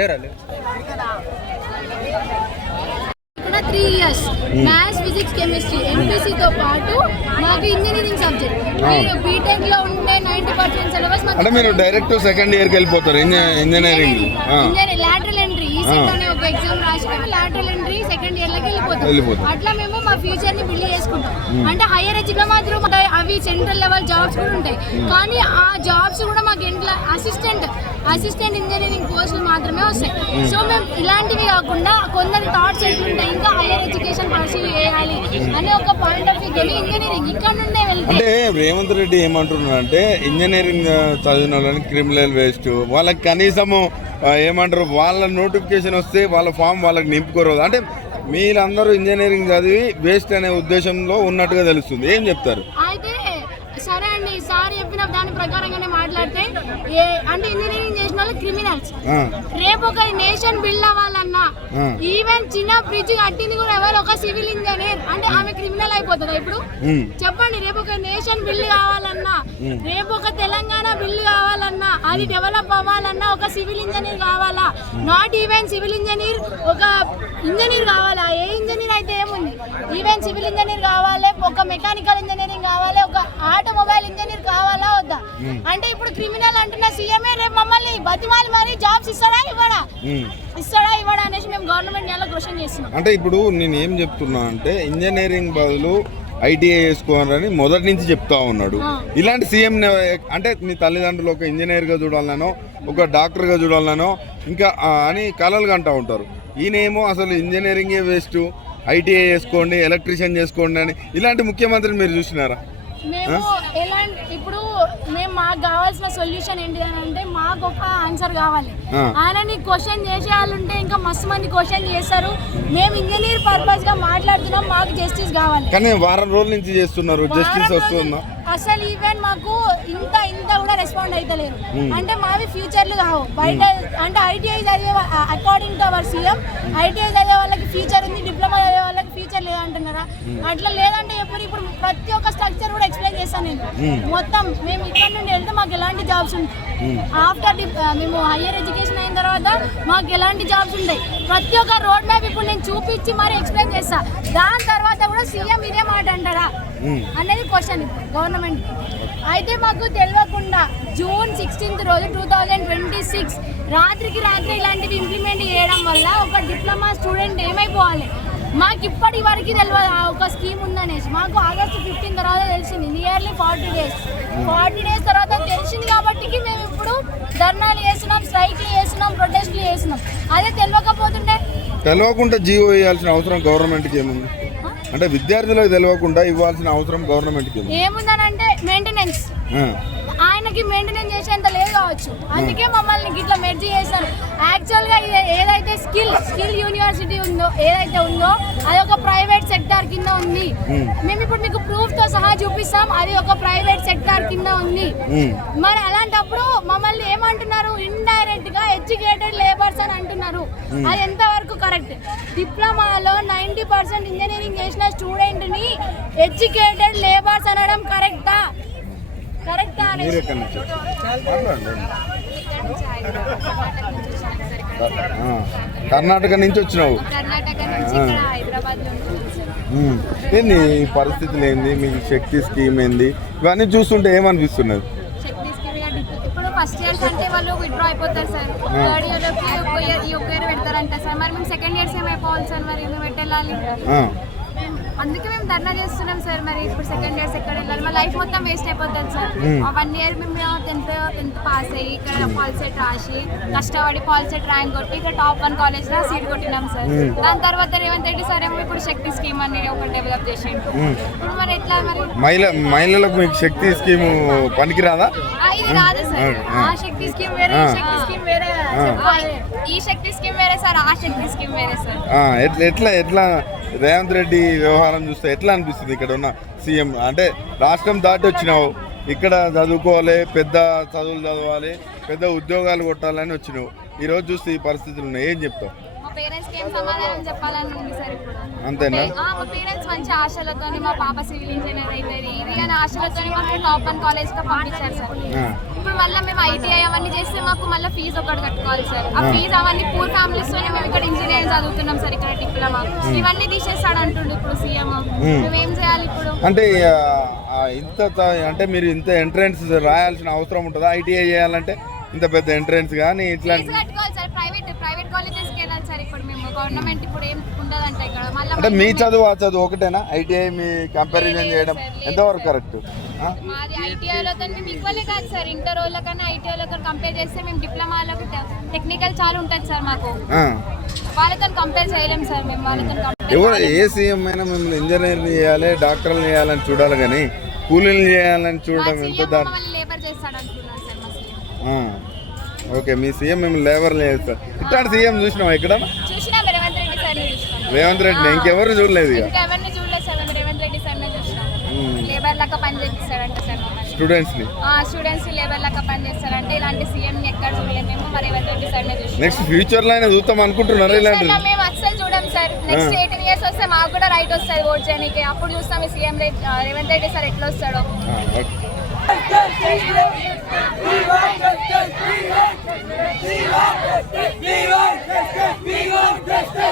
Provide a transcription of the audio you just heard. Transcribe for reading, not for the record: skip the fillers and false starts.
ఇక్కడ 3 years maths physics chemistry ఎంపీసీతో పాటు మాకు ఇంజనీరింగ్ సబ్జెక్ట్. మీరు బీటెక్ లో ఉండే 90% సిలబస్ అంటే మీరు డైరెక్ట్ సెకండ్ ఇయర్ కి వెళ్ళిపోతారు ఇంజనీరింగ్ లాటరల్ ఎంట్రీ ఈసెట్ అనే ఒక ఎగ్జామ్ రాసుకొని లాటరల్ ఎంట్రీ సెకండ్ ఇయర్ లోకి వెళ్ళిపోతాం. అట్లా మేము మా ఫ్యూచర్ ని బిల్డ్ చేసుకుంటాం. అంటే హైయర్ ఎడ్యుకేషన్ మాత్రం అవి సెంట్రల్ లెవెల్ జాబ్స్ కూడా ఉంటాయి, కానీ ఆ జాబ్స్ కూడా మాకు ఇంట్లో అసిస్టెంట్ ఇంజనీరింగ్ కోర్సులు మాత్రమే వస్తాయి. సో మేము ఇలాంటివి కాకుండా కొందరి థాట్స్ ఎట్లుంటాయి, ఇంకా హైయర్ ఎడ్యుకేషన్ పర్సూ చేయాలి అనే ఒక పాయింట్ ఆఫ్ వ్యూ ఇంజనీరింగ్ ఇక్కడ నుండే వెళ్తే. అంటే రేవంత్ రెడ్డి ఏమంటున్నారంటే ఇంజనీరింగ్ చదివిన వాళ్ళని క్రిమినల్ వేస్ట్, వాళ్ళకి కనీసము ఏమంటారు, వాళ్ళ నోటిఫికేషన్ వస్తే వాళ్ళ ఫామ్ వాళ్ళకి నింపుకోరు. అంటే మీరందరూ ఇంజనీరింగ్ చదివి వేస్ట్ అనే ఉద్దేశంలో ఉన్నట్టుగా తెలుస్తుంది. ఏం చెప్తారు? అయితే సరే అండి, సార్ చెప్పిన దాని ప్రకారంగానే మాట్లాడితే అంటే ఇంజనీరింగ్ చేసిన వాళ్ళు క్రిమినల్స్. రేపు ఒక నేషన్ బిల్డ్ అవ్వాలన్నా, ఈవెన్ చిన్న బ్రిడ్జ్ కట్టింది కూడా ఎవరు ఒక సివిల్ ఇంజనీర్ అంటే ఆమె క్రిమినల్ అయిపోతుందా? ఇప్పుడు చెప్పండి, రేపు ఒక నేషన్ బిల్డ్ కావాలన్నా, రేపు ఒక తెలంగాణ బిల్డ్ కావాలన్నా, అది డెవలప్ అవ్వాలన్నా ఒక సివిల్ ఇంజనీర్ కావాలా? నాట్ ఈవెన్ సివిల్ ఇంజనీర్, ఒక ఇంజనీర్ కావాలా? ఏ ఇంజనీర్ అయితే ఏముంది, ఈవెన్ సివిల్ ఇంజనీర్ కావాలి, ఒక మెకానికల్ ఇంజనీరింగ్ కావాలి, ఒక ఆటోమొబైల్ ఇంజనీర్ కావాలా వద్దా? అంటే ఇప్పుడు క్రిమినల్ అంటున్న సీఎంఏ రేపు మమ్మల్ని బతిమాలి మరి జాబ్స్ ఇస్తాడా ఇవ్వడా అనేసి మేము గవర్నమెంట్ నెల క్వశ్చన్ చేస్తున్నాం. అంటే ఇప్పుడు నేను ఏం చెప్తున్నా అంటే ఇంజనీరింగ్ బదులు ఐటీఐ వేసుకోవాలని మొదటి నుంచి చెప్తా ఉన్నాడు. ఇలాంటి సీఎం అంటే నీ తల్లిదండ్రులు ఒక ఇంజనీర్గా చూడాలనో ఒక డాక్టర్గా చూడాలనో ఇంకా అని కలలు కంటూ ఉంటారు. ఈయనేమో అసలు ఇంజనీరింగే వేస్ట్, ఐటీఐ చేసుకోండి, ఎలక్ట్రీషియన్ చేసుకోండి అని. ఇలాంటి ముఖ్యమంత్రిని మీరు చూసినారా? మేము ఎలాంటి ఇప్పుడు మేము మాకు కావాల్సిన సొల్యూషన్ ఏంటి అని అంటే మాకు ఒక ఆన్సర్ కావాలి. ఆయనని క్వశ్చన్ చేసే వాళ్ళు ఉంటే ఇంకా మస్తు మంది క్వశ్చన్ చేస్తారు. మేము ఇంజనీర్ పర్పస్ గా మాట్లాడుతున్నాం, మాకు జస్టిస్ కావాలి. కానీ వారం రోజుల నుంచి చేస్తున్నారు, జస్టిస్ వస్తుందా? అసలు ఈవెన్ మాకు ఇంత కూడా రెస్పాండ్ అయితలేరు. అంటే మావి ఫ్యూచర్లు కావు బయట. అంటే ఐటీఐ చదివే according to our CM ITI చదివే వాళ్ళకి ఫ్యూచర్ ఉంది, డిప్లొమా చదివే వాళ్ళకి ఫ్యూచర్ లేదంటున్నారా? అట్లా లేదంటే ఇప్పుడు ప్రతి ఒక్క స్ట్రక్చర్ కూడా ఎక్స్ప్లెయిన్ చేస్తాను నేను. మొత్తం మేము ఇక్కడ నుండి వెళ్తే మాకు ఎలాంటి జాబ్స్ ఉంటాయి, ఆఫ్టర్ మేము హైయర్ ఎడ్యుకేషన్ అయిన తర్వాత మాకు ఎలాంటి జాబ్స్ ఉంటాయి, ప్రతి ఒక్క రోడ్ మ్యాప్ ఇప్పుడు నేను చూపించి మరి ఎక్స్ప్లెయిన్ చేస్తా. దాని తర్వాత కూడా సీఎం ఇదే మాట అంటారా అనేది క్వశ్చన్ గవర్నమెంట్. అయితే మాకు తెలియకుండా జూన్ 16 రోజు 2026 రాత్రికి రాత్రి ఇలాంటివి ఇంప్లిమెంట్ చేయడం వల్ల ఒక డిప్లొమా స్టూడెంట్ ఏమైపోవాలి? మాకు ఇప్పటి వరకు తెలియదు ఒక స్కీమ్ ఉందనేసి. మాకు ఆగస్టు 15 తర్వాత తెలిసింది, నియర్లీ 40 డేస్ తర్వాత తెలిసింది. కాబట్టి మేము ఇప్పుడు ధర్నాలు చేస్తున్నాం, స్ట్రైక్లు చేస్తున్నాం, ప్రొటెస్ట్లు చేస్తున్నాం. అదే తెలియకుండా జీవో వేయాల్సిన అవసరం గవర్నమెంట్కి ఏముంది? అంటే విద్యార్థులకు తెలియకుండా ఇవ్వాల్సిన అవసరం గవర్నమెంట్కి ఏముందనంటే మెయింటెనెన్స్. ఆయనకి మెయింటెనెన్స్ చేసేంత లేదు కావచ్చు, అందుకే మమ్మల్ని ఇట్లా మెర్జీ చేశారు. యాక్చువల్గా ఏదైతే స్కిల్ యూనివర్సిటీ ఏదైతే ఉందో అది ఒక ప్రైవేట్ సెక్టార్ కింద ఉంది. మేము ఇప్పుడు మీకు ప్రూఫ్ తో సహా చూపిస్తాం, అది ఒక ప్రైవేట్ సెక్టార్ కింద ఉంది. మరి అలాంటప్పుడు మమ్మల్ని ఏమంటున్నారు? ఇండైరెక్ట్ గా ఎడ్యుకేటెడ్ లేబర్స్ అని అంటున్నారు. అది ఎంతవరకు కరెక్ట్? డిప్లొమాలో 90% ఇంజనీరింగ్ చేసిన స్టూడెంట్ ని ఎడ్యుకేటెడ్ లేబర్స్ అనడం కరెక్టా? కర్ణాటక నుంచి వచ్చినావు. ఏంది ఈ పరిస్థితులు ఏంది? మీకు శక్తి స్కీమ్ ఏంది? ఇవన్నీ చూస్తుంటే ఏమనిపిస్తున్నది? ఇప్పుడు ఫస్ట్ ఇయర్స్ అంటే వాళ్ళు విత్డ్రా అయిపోతారు సార్, థర్డ్ ఇయర్ ఈ ఒక్క ఇయర్ పెడతారంట సార్. మరి మేము సెకండ్ ఇయర్స్ ఏమైపోవాలి సార్? మరి మేము పెట్టాలి, అందుకే మేము ధర్నా చేస్తున్నాం సార్. మరి ఇప్పుడు సెకండ్ ఇయర్స్ ఎక్కడ వెళ్ళాలి? మా లైఫ్ మొత్తం వేస్ట్ అయిపోతుంది సార్. 1 ఇయర్ మేము 10th పాస్ అయ్యి ఇక్కడ పాల్సెట్ రాసి కష్టపడి పాల్సెట్ ర్యాంక్ కొట్టి ఇక్కడ టాప్ 1 కాలేజ్లో సీట్ కొట్టినాం సార్. దాని తర్వాత రేవంత్ రెడ్డి సార్ ఏమో ఇప్పుడు శక్తి స్కీమ్ అని ఒకటి డెవలప్ చేసిండు. ఇప్పుడు మరి ఎట్లా? మరి మహిళలకు మీకు శక్తి స్కీమ్ పనికిరాదా? ఇది రాదు సార్. ఆ శక్తి స్కీమ్ వేరే, ఈ శక్తి స్కీమ్ వేరే. ఈ శక్తి స్కీమ్ వేరే సార్, ఆ శక్తి స్కీమ్ వేరే సార్. ఎట్లా రేవంత్ రెడ్డి వ్యవహారం చూస్తే ఎట్లా అనిపిస్తుంది? ఇక్కడ ఉన్న సీఎం అంటే రాష్ట్రం దాటి వచ్చినావు, ఇక్కడ చదువుకోవాలి, పెద్ద చదువులు చదవాలి, పెద్ద ఉద్యోగాలు కొట్టాలని వచ్చినావు. ఈరోజు చూస్తే ఈ పరిస్థితులు ఉన్నాయి, ఏం చెప్తావు? మా పేరెంట్స్కి ఏం సమాధానం చెప్పాలని ఉంది సార్ ఇప్పుడు. అంతేనా? మా పేరెంట్స్ మంచి ఆశలతో మా పాప సివిల్ ఇంజనీర్ అవుతుంది ఇది అని ఆశలతో మాకు టాప్ 1 కాలేజ్లో పంపించారు సార్. ఇప్పుడు మళ్ళీ మేము ఐటీఐ అవన్నీ చేస్తే మాకు మళ్ళీ ఫీజు ఒకటి కట్టుకోవాలి సార్. ఆ ఫీజు అవన్నీ పూర్ ఫ్యామిలీస్తోనే మేము ఇక్కడ ఇంజనీరింగ్ చదువుతున్నాం సార్, ఇక్కడ డిప్లొమా ఇవన్నీ తీసేస్తాడు అంటుండు ఇప్పుడు సీఎం. మేమేం చేయాలి ఇప్పుడు? అంటే అంటే మీరు ఇంత ఎంట్రన్స్ రాయాల్సిన అవసరం ఉంటుందా? ఐటీఐ చేయాలంటే ఇంత పెద్ద ఎంట్రన్స్ కానీ ఇట్లాంటి ఫీజు కట్టుకోవాలి సార్. ప్రైవేట్ కాలేజెస్కి వెళ్ళాలి సార్. ఇప్పుడు మేము గవర్నమెంట్ ఇప్పుడు ఏం ఉండదంట ఇక్కడ. అంటే మళ్ళీ మీ చదువు ఆ చదువు ఒకటేనా? ఐటీఐ మీ కంపారిజన్ చేయడం ఎంతవరకు కరెక్ట్? మాది ఐటీఐలతో మేము ఈక్వల్లే కాదు సార్. ఇంటర్ వాళ్ళకన్నా ఐటీఐలతో కంపేర్ చేస్తే మేము డిప్లొమాలకు టెక్నికల్ చాలా ఉంటుంది సార్. మాకు వాళ్ళతో కంపేర్ చేయలేము సార్. మేము వాళ్ళతో ఎవరు ఏ సీఎం అయినా మిమ్మల్ని ఇంజనీర్ చేయాలి, డాక్టర్లు చేయాలని చూడాలి, కానీ కూలీలు చేయాలని చూడడం ఎంత లేబర్ చేస్తాడు అనుకున్నాను సార్ మా సీఎం. ఓకే, మీ సీఎం మిమ్మల్ని లేబర్ లేదు సార్. ఇట్లాంటి సీఎం చూసినాం ఇక్కడ? చూసినా రేవంత్ రెడ్డి సార్ చూసినాం. రేవంత్ రెడ్డి ఇంకెవరు చూడలేదు. ఇక ఇంకెవరిని చూడలేదు సార్. మేము రేవంత్ రెడ్డి సార్ చూసినాం. లేబర్ లెక్క పని చేస్తాడంట సార్. స్టూడెంట్స్ లేబర్ లెక్క పని చేస్తారంటే ఇలాంటి సీఎం ఎక్కడ చూడలేదు మేము. మరి రేవంత్ రెడ్డి సార్ చూసినాం. నెక్స్ట్ ఫ్యూచర్ లో అయినా చూద్దాం అనుకుంటున్నారు ఇలాంటి? మేము అస్సలు చూడం సార్. నెక్స్ట్ 18 years వస్తే మాకు కూడా రైట్ వస్తుంది ఓట్ చేయడానికి. అప్పుడు చూస్తాం ఈ సీఎం రేవంత్ రెడ్డి సార్ ఎట్లా వస్తాడో. We want justice!